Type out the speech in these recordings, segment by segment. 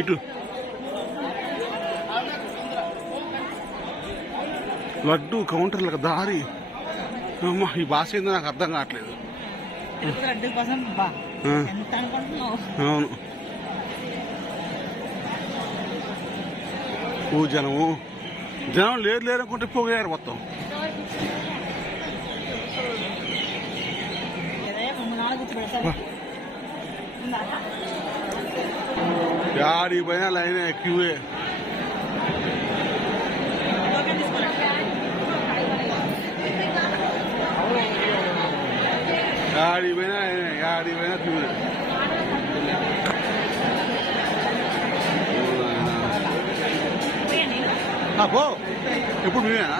ఇటు. లడ్డు కౌంటర్లకు దారి. అమ్మా ఈ భాష ఏందో నాకు అర్థం కావట్లేదు. అవును. ఓ జనము జనం లేదు లేరు అనుకుంటే పోయారు మొత్తం. యాడి పైన లైన్ క్యూఏ టోకెన్ తీసుకోవాలి యాడి పైన లైనే, యాడి పైన క్యూఏ పోయండి. ఆ, పో ఎప్పుడు నువ్వేనా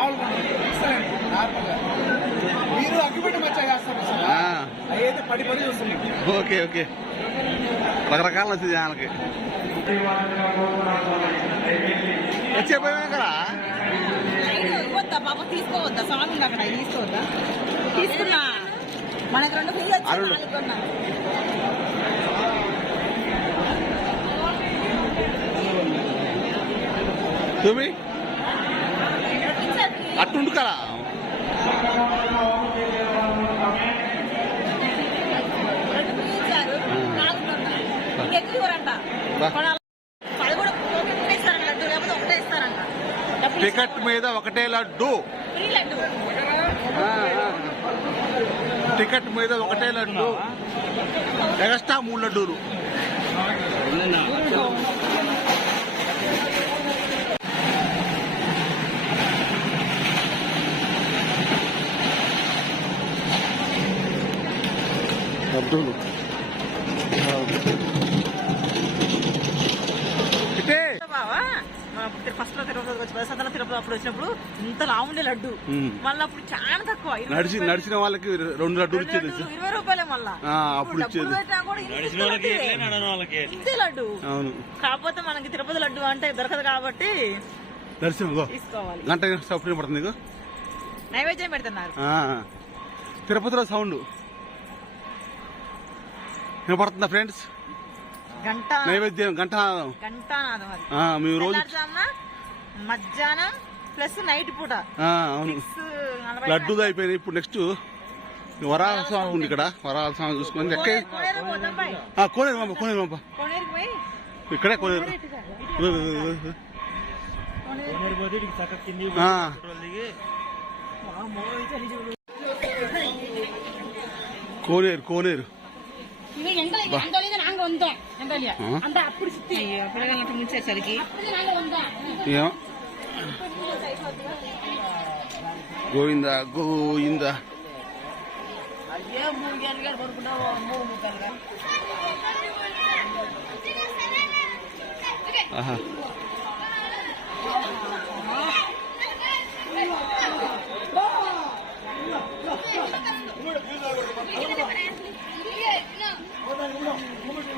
కవర్ తీసుకో మీరు అగ్గిపెట్టి మచ్చా చేస్తారు ఆ, అయితే పడి పడి చూస్తున్నాం. Okay okay. రకరకాల నచ్చింది జనాలకి. వచ్చేపోయాం కదా ఇవ్వద్దా పాప తీసుకోవద్దా? సాంగ్ ఉంది అక్కడ తీసుకోవద్దా? తీసుకున్నా. మనకి రెండు ఫ్రీ వచ్చి. అట్టుండు కదా. టికెట్ మీద ఒకటే లడ్డు. టికెట్ మీద ఒకటే లడ్డు. ఎక్స్ట్రా మూడు లడ్డూలు. బావా ఫస్ట్లో తిరుపతి వచ్చి తిరుపతి అప్పుడు వచ్చినప్పుడు ఇంత లావుండే లడ్డు. మళ్ళీ అప్పుడు చాలా తక్కువ నడిచి. నడిచిన వాళ్ళకి రెండు లడ్డూలు ఇచ్చేది ఇరవై రూపాయలే మళ్ళా. ఆ, అప్పుడు ఇంత నడిచిన వాళ్ళకి లడ్డు. అవును. కాకపోతే మనకి తిరుపతి లడ్డు అంటే దొరకదు కాబట్టి దర్శనం గంట సౌకర్యం పడుతుంది నైవేద్యం పెడుతున్నారు. ఆ, తిరుపతిలో సౌండ్. వినపడుతుందా ఫ్రెండ్స్ గంట నైవేద్యం గంట. గంట నాదం అది. ఆ, మేము రోజు మధ్యాహ్నం ప్లస్ నైట్ పూట. ఆ, అవును. లడ్డూలు అయిపోయినాయి. ఇప్పుడు నెక్స్ట్ వరాల స్వామి ఉంది ఇక్కడ. వరాల స్వామి చూసుకొని ఎక్క కోనేరు-. ఆ, కోనేరు మామ కోనేరు మామ. కోనేరుకి పోయి. ఇక్కడే కోనేరు. కోనేరు. కోనేరు. కోనేరు இவன் எங்களுக்கு அந்த வழியில நாங்க வந்தோம் அந்த வழியா ఆ, அந்த அப்படி சுத்தி అయ్యో, పిల్లగాళ్ళకి ముంచే చలికి அப்படி நாங்க வந்தோம் ఏం గోవింద గోవింద అయ్యో మూడు గంటలు కొడుకుంటావు మూడు ముక్కలుగా ఆహా 我们是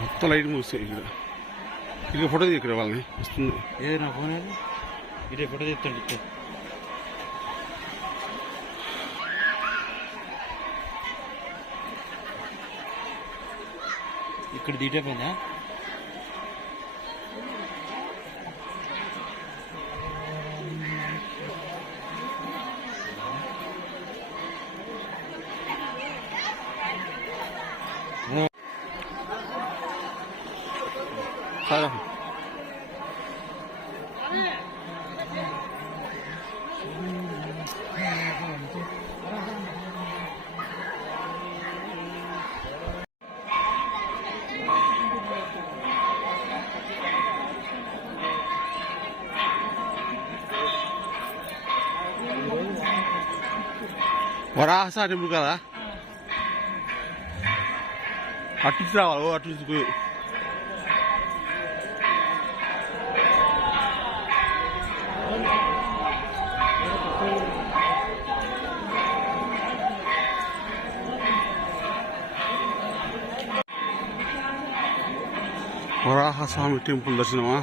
మొత్తం లైట్ ముగిస్తాయి ఇక్కడ. ఇక్కడ ఫోటో తీ ఇక్కడ వాళ్ళని. వస్తుంది. ఏదైనా ఫోన్ ఇదే ఫోటో చెప్తాడు ఇక్కడ డీటెయిల్ పోయిందా? వరాహస టెంపుల్ కదా అటు నుంచి రావాలి ఓ అటు ভরা হাসা মিটিং ফুলদা সিনেমা